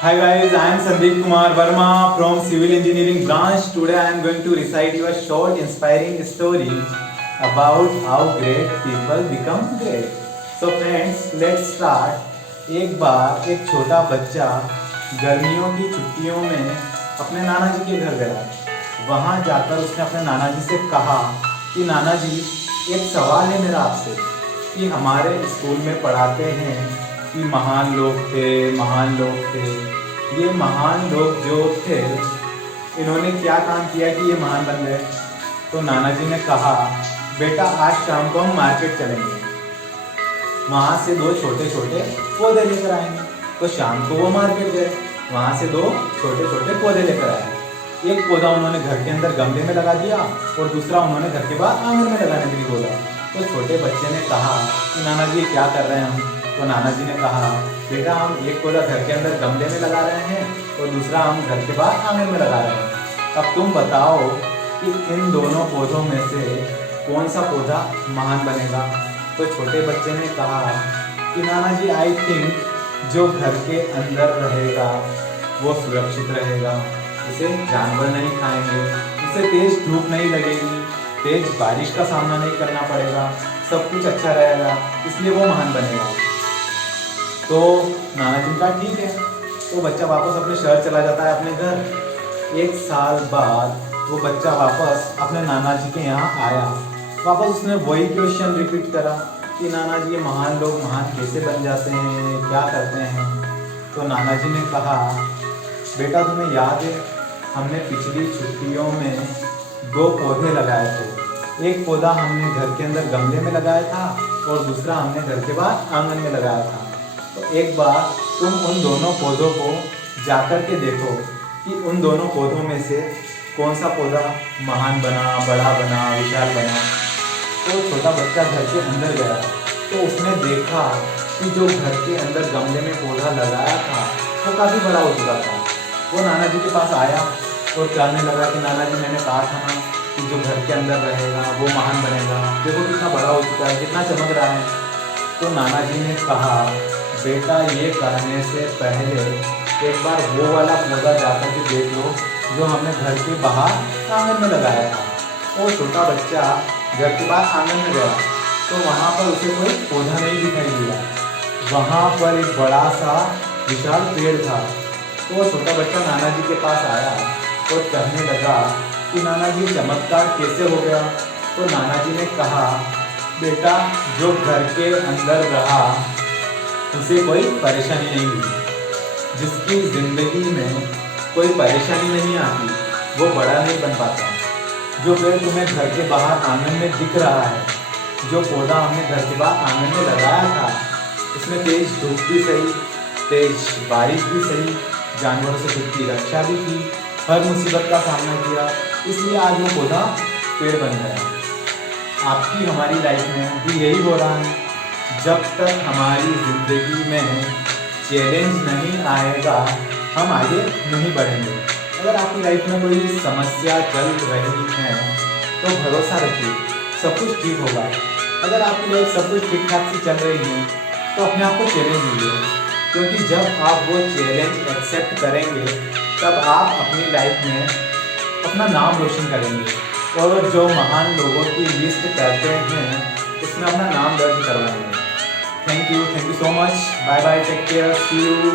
Hi guys, I am Sandeep Kumar Verma from Civil Engineering branch. Today I am going to recite you a short inspiring story about how great people become great. So friends, let's start. एक बार एक छोटा बच्चा गर्मियों की छुट्टियों में अपने नाना जी के घर गया। वहाँ जाकर उसने अपने नाना जी से कहा कि नाना जी, एक सवाल है मेरा आपसे कि हमारे स्कूल में पढ़ाते हैं कि महान लोग थे। ये महान लोग जो थे, इन्होंने क्या काम किया कि ये महान बन गए? तो नाना जी ने कहा, बेटा आज शाम को हम मार्केट चलेंगे, वहाँ से दो छोटे छोटे पौधे लेकर आएंगे। तो शाम को वो मार्केट गए, वहाँ से दो छोटे छोटे पौधे लेकर आए। एक पौधा उन्होंने घर के अंदर गमले में लगा दिया और दूसरा उन्होंने घर के बाहर आंगन में लगाने के लिए बोला। तो छोटे बच्चे ने कहा कि नाना जी क्या कर रहे हैं हम? तो नाना जी ने कहा, बेटा हम एक पौधा घर के अंदर गमले में लगा रहे हैं और दूसरा हम घर के बाहर आंगन में लगा रहे हैं। अब तुम बताओ कि इन दोनों पौधों में से कौन सा पौधा महान बनेगा? तो छोटे बच्चे ने कहा कि नाना जी, आई थिंक जो घर के अंदर रहेगा वो सुरक्षित रहेगा, उसे जानवर नहीं खाएंगे, उसे तेज धूप नहीं लगेगी, तेज बारिश का सामना नहीं करना पड़ेगा, सब कुछ अच्छा रहेगा, इसलिए वो महान बनेगा। तो नाना जी का ठीक है। तो बच्चा वापस अपने शहर चला जाता है अपने घर। एक साल बाद वो बच्चा वापस अपने नाना जी के यहाँ आया। वापस उसने वही क्वेश्चन रिपीट करा कि नाना जी, ये महान लोग महान कैसे बन जाते हैं, क्या करते हैं? तो नाना जी ने कहा, बेटा तुम्हें याद है हमने पिछली छुट्टियों में दो पौधे लगाए थे। एक पौधा हमने घर के अंदर गमले में लगाया था और दूसरा हमने घर के बाहर आंगन में लगाया था। तो एक बार तुम उन दोनों पौधों को जाकर के देखो कि उन दोनों पौधों में से कौन सा पौधा महान बना, बड़ा बना, विशाल बना। तो छोटा बच्चा घर के अंदर गया तो उसने देखा कि जो घर के अंदर गमले में पौधा लगाया था वो काफ़ी बड़ा हो चुका था। वो नाना जी के पास आया और कहने लगा कि नाना जी, मैंने कहा था ना कि जो घर के अंदर रहेगा वो महान बनेगा, देखो कितना बड़ा हो चुका है, कितना चमक रहा है। तो नाना जी ने कहा, बेटा ये करने से पहले एक बार वो वाला पौधा जाकर के देख लो जो हमने घर के बाहर आंगन में लगाया था। वो छोटा बच्चा घर के बाहर आंगन में गया तो वहाँ पर उसे कोई पौधा नहीं दिखाई दिया। वहाँ पर एक बड़ा सा विशाल पेड़ था। तो वो छोटा बच्चा नाना जी के पास आया और कहने लगा कि नाना जी, चमत्कार कैसे हो गया? तो नाना जी ने कहा, बेटा जो घर के अंदर रहा उसे कोई परेशानी नहीं हुई। जिसकी ज़िंदगी में कोई परेशानी नहीं आती वो बड़ा नहीं बन पाता। जो पेड़ तुम्हें घर के बाहर आंगन में दिख रहा है, जो पौधा हमने घर के बाहर आंगन में लगाया था, उसमें तेज धूप भी सही, तेज बारिश भी सही, जानवरों से खुद की रक्षा भी की, हर मुसीबत का सामना किया, इसलिए आज वो पौधा पेड़ बन गया। आपकी हमारी लाइफ में भी यही हो रहा है। जब तक हमारी ज़िंदगी में चैलेंज नहीं आएगा हम आगे नहीं बढ़ेंगे। अगर आपकी लाइफ में कोई समस्या चल रही है तो भरोसा रखिए, सब कुछ ठीक होगा। अगर आपकी लाइफ सब कुछ ठीक ठाक से चल रही है तो अपने आप को चैलेंज दीजिए, क्योंकि जब आप वो चैलेंज एक्सेप्ट करेंगे तब आप अपनी लाइफ में अपना नाम रोशन करेंगे और जो महान लोगों की लिस्ट करते हैं उसमें अपना नाम दर्ज करवाएंगे। Thank you so much. Bye bye, take care, see you.